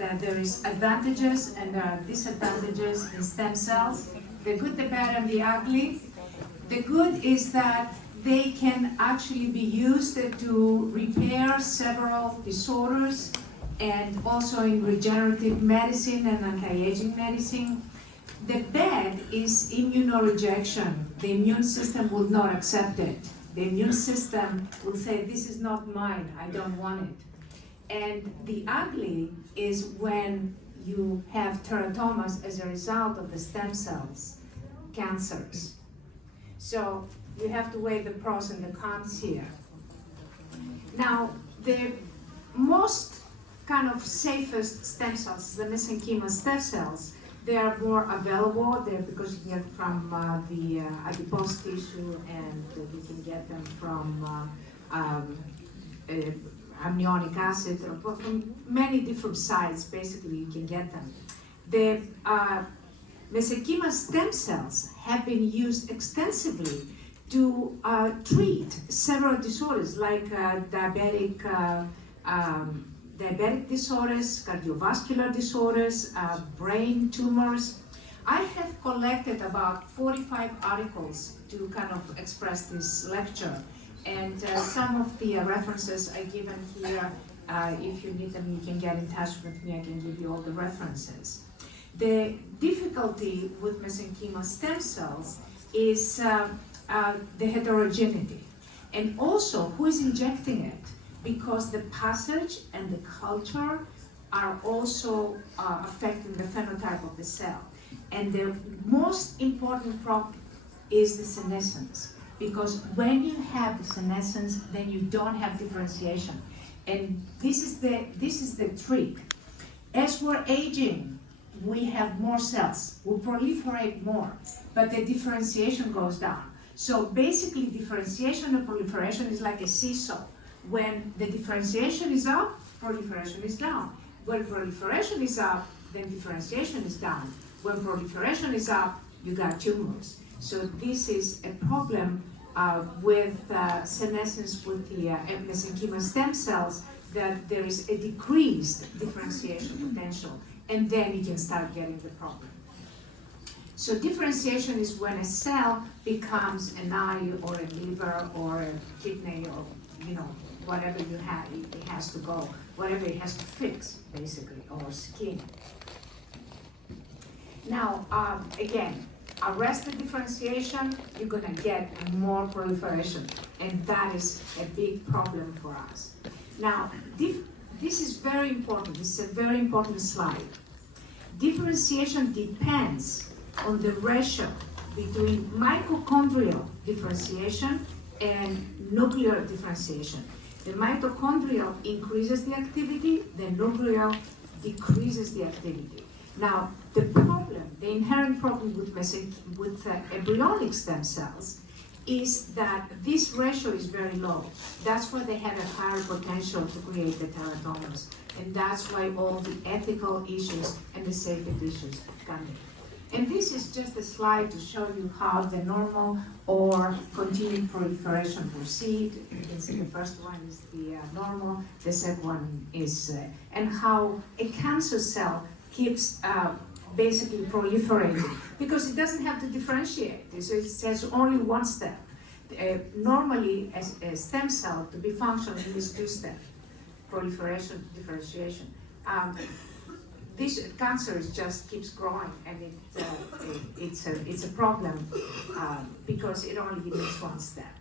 and there is advantages and there are disadvantages in stem cells. The good, the bad, and the ugly. The good is that they can actually be used to repair several disorders and also in regenerative medicine and anti-aging medicine. The bad is immunorejection. The immune system will not accept it. The immune system will say, this is not mine, I don't want it. And the ugly is when you have teratomas as a result of the stem cells, cancers. So you have to weigh the pros and the cons here. Now, the most kind of safest stem cells, the mesenchymal stem cells, they are more available there because you get from the adipose tissue, and you can get them from amniotic acid, or from many different sites. Basically, you can get them. The mesenchymal stem cells have been used extensively to treat several disorders like diabetic disorders, cardiovascular disorders, brain tumors. I have collected about 45 articles to kind of express this lecture, and some of the references I given here, if you need them, you can get in touch with me, I can give you all the references. The difficulty with mesenchymal stem cells is the heterogeneity, and also who is injecting it, because the passage and the culture are also affecting the phenotype of the cell. And the most important problem is the senescence, because when you have the senescence, then you don't have differentiation. And this is the trick. As we're aging, we have more cells, we proliferate more, but the differentiation goes down. So basically, differentiation and proliferation is like a seesaw. When the differentiation is up, proliferation is down. When proliferation is up, then differentiation is down. When proliferation is up, you got tumors. So this is a problem with senescence with the mesenchymal stem cells, that there is a decreased differentiation potential, and then you can start getting the problem. So differentiation is when a cell becomes an eye or a liver or a kidney, or whatever you have, it has to go, whatever it has to fix, basically, or skin. Now, again, arrest the differentiation, you're gonna get more proliferation, and that is a big problem for us. Now, this is very important. This is a very important slide. Differentiation depends on the ratio between mitochondrial differentiation and nuclear differentiation. The mitochondrial increases the activity, the nuclear decreases the activity. Now, the inherent problem with embryonic stem cells is that this ratio is very low. That's why they have a higher potential to create the teratomas. And that's why all the ethical issues and the safety issues come in. And this is just a slide to show you how the normal or continued proliferation proceed. You can see the first one is the normal, the second one is, and how a cancer cell keeps basically proliferating, because it doesn't have to differentiate. So it has only one step. Normally, as a stem cell, to be functional, it is two steps: proliferation, differentiation. This cancer just keeps growing, and it's a problem because it only needs one step.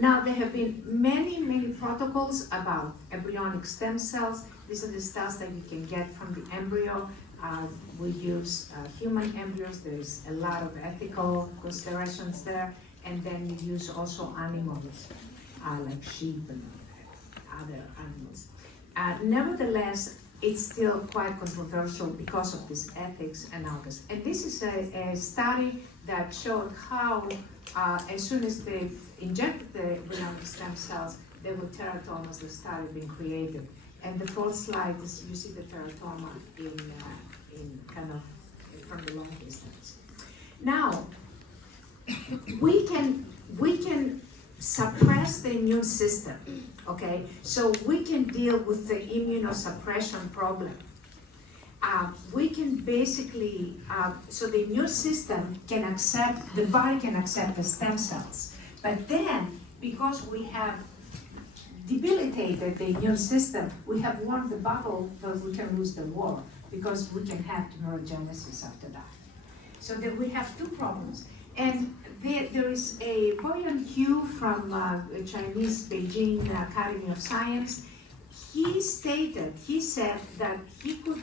Now, there have been many protocols about embryonic stem cells. These are the cells that you can get from the embryo. We use human embryos. There is a lot of ethical considerations there. And then you use also animals, like sheep and other animals. Nevertheless, it's still quite controversial because of this ethics and others. And this is a study that showed how, as soon as they injected the embryonic stem cells, there were teratomas that started being created. And the fourth slide is, you see the teratoma in kind of from the long distance. Now, we can suppress the immune system, okay? So we can deal with the immunosuppression problem. We can basically, so the immune system can accept, the body can accept the stem cells. But then, because we have debilitated the immune system, we have won the battle, but we can lose the war, because we can have tumorigenesis after that. So then we have two problems. And there is a Boyan Hu from Chinese Beijing Academy of Science. He said that he could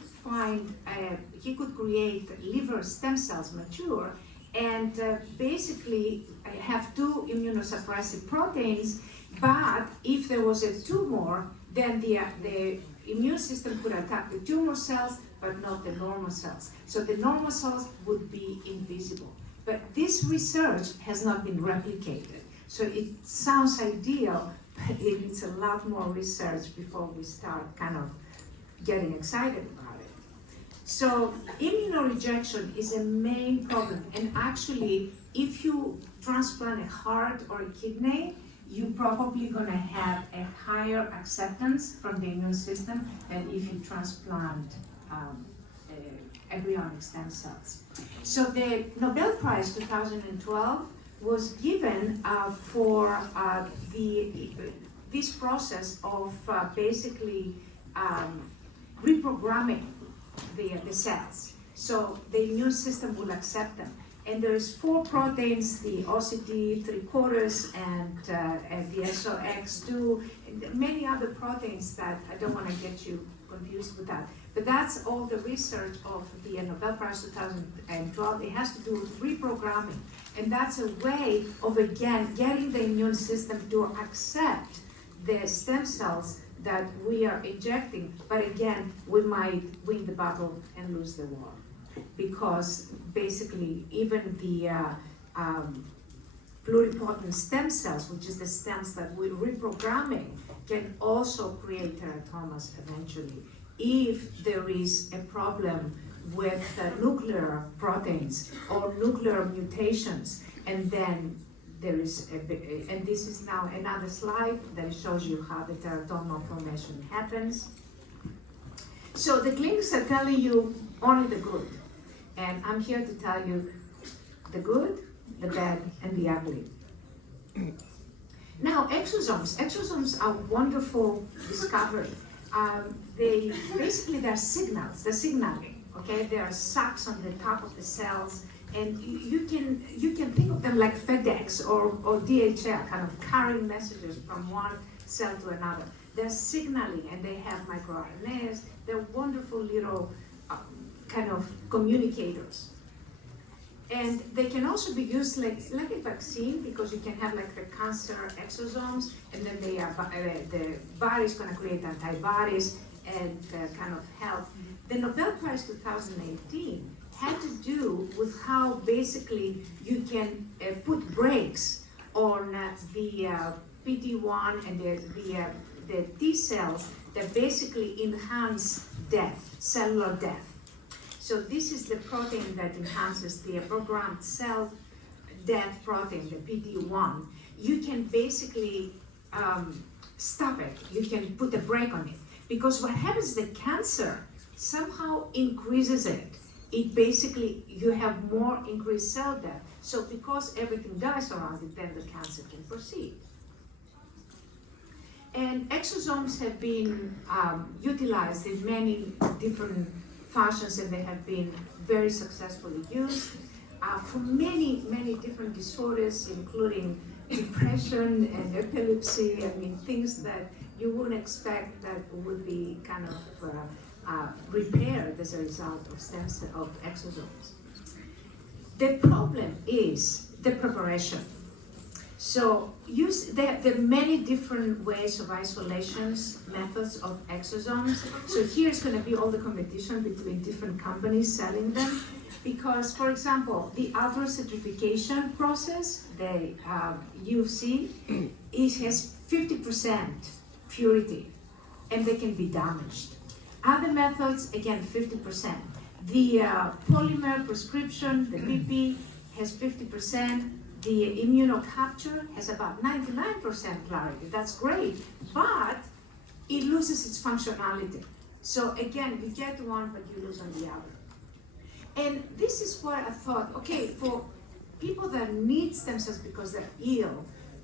create liver stem cells mature and basically have two immunosuppressive proteins, but if there was a tumor, then the immune system could attack the tumor cells, but not the normal cells. So the normal cells would be invisible. But this research has not been replicated. So it sounds ideal, but it needs a lot more research before we start kind of getting excited about it. So immunorejection is a main problem. And actually, if you transplant a heart or a kidney, you're probably going to have a higher acceptance from the immune system than if you transplant embryonic stem cells. So the Nobel Prize 2012 was given for this process of basically reprogramming the cells. So the immune system will accept them. And there's 4 proteins, the OCD3/4 and the SOX2, and many other proteins that I don't want to get you confused with that. But that's all the research of the Nobel Prize 2012. It has to do with reprogramming. And that's a way of, again, getting the immune system to accept the stem cells that we are injecting. But again, we might win the battle and lose the war. Because basically, even the pluripotent stem cells, which is the stems that we're reprogramming, can also create teratomas eventually, if there is a problem with nuclear proteins or nuclear mutations. And then there is and this is now another slide that shows you how the teratoma formation happens. So the clinics are telling you only the good. And I'm here to tell you the good, the bad, and the ugly. Now, exosomes. Exosomes are wonderful discovery. They're signals, they're signaling, okay? They are sacs on the top of the cells, and you can think of them like FedEx or DHL, kind of carrying messages from one cell to another. They're signaling, and they have microRNAs. They're wonderful little kind of communicators. And they can also be used like a vaccine, because you can have like the cancer exosomes, and then the body is going to create antibodies and kind of help. The Nobel Prize 2018 had to do with how basically you can put brakes on the PD-1 and the T cells that basically enhance death, cellular death. So this is the protein that enhances the programmed cell death protein, the PD-1. You can basically stop it. You can put a brake on it. Because what happens is the cancer somehow increases it. It basically, you have more increased cell death. So because everything dies around it, then the cancer can proceed. And exosomes have been utilized in many different fashions, and they have been very successfully used for many, many different disorders, including depression and epilepsy. I mean, things that you wouldn't expect that would be kind of repaired as a result of stem cell, of exosomes. The problem is the preparation. So there are many different ways of isolations, methods of exosomes. So here's going to be all the competition between different companies selling them. Because, for example, the ultra-centrifugation process, the UFC, it has 50% purity, and they can be damaged. Other methods, again, 50%. The polymer prescription, the PP, has 50%. The immunocapture has about 99% clarity. That's great, but it loses its functionality. So again, you get one, but you lose on the other. And this is why I thought, okay, for people that need stem cells because they're ill,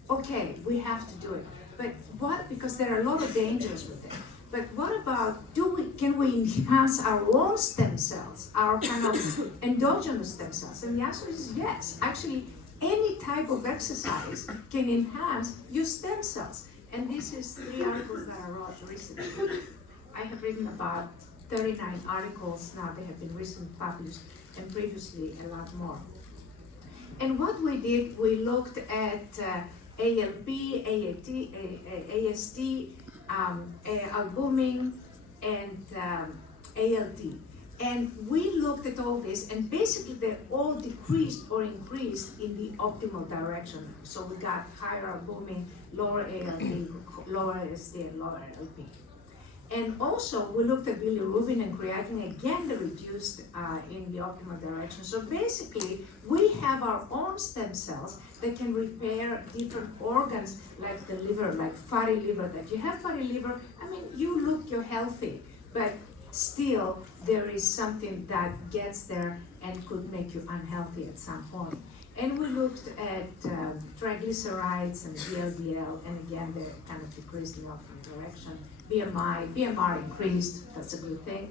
okay, we have to do it. But what, because there are a lot of dangers with it. But what about, can we enhance our own stem cells, our kind of endogenous stem cells? And the answer is yes. Actually, any type of exercise can enhance your stem cells. And this is 3 articles that I wrote recently. I have written about 39 articles now. They have been recently published, and previously a lot more. And what we did, we looked at ALP, AAT, AST, albumin, and ALT. And we looked at all this, and basically they all decreased or increased in the optimal direction. So we got higher albumin, lower ALT, lower AST, and lower ALP. And also, we looked at bilirubin and creatinine. Again, they reduced in the optimal direction. So basically, we have our own stem cells that can repair different organs, like the liver, like fatty liver. That you have fatty liver, I mean, you're healthy, but still, there is something that gets there and could make you unhealthy at some point. And we looked at triglycerides and VLDL, and again, they kind of decreased in optimal direction. BMR increased, that's a good thing,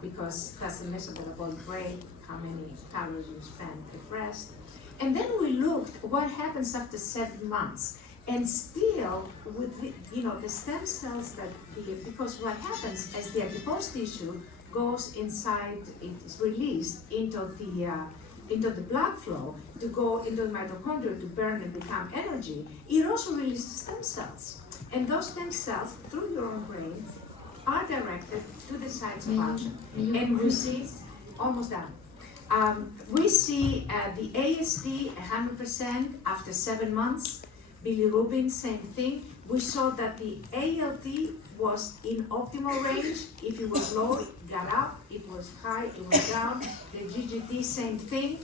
because that's a metabolic rate, how many calories you spend at rest. And then we looked what happens after 7 months. And still, with the stem cells because what happens as the adipose tissue goes inside, it is released into the blood flow to go into the mitochondria to burn and become energy, it also releases stem cells. And those stem cells, through your own brain, are directed to the sites of action. And we see, almost done. We see the AST 100% after 7 months. Bilirubin, same thing. We saw that the ALT was in optimal range. If it was low, it got up. If it was high, it was down. The GGT, same thing,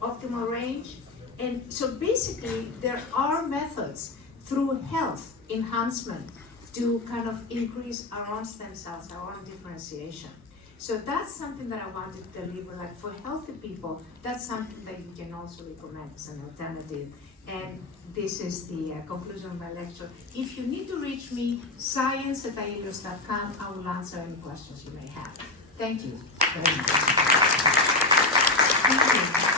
optimal range. And so basically, there are methods through health enhancement to kind of increase our own stem cells, our own differentiation. So that's something that I wanted to deliver, like for healthy people, that's something that you can also recommend as an alternative. And this is the conclusion of my lecture. If you need to reach me, science@ielios.com, I will answer any questions you may have. Thank you very much. Thank you.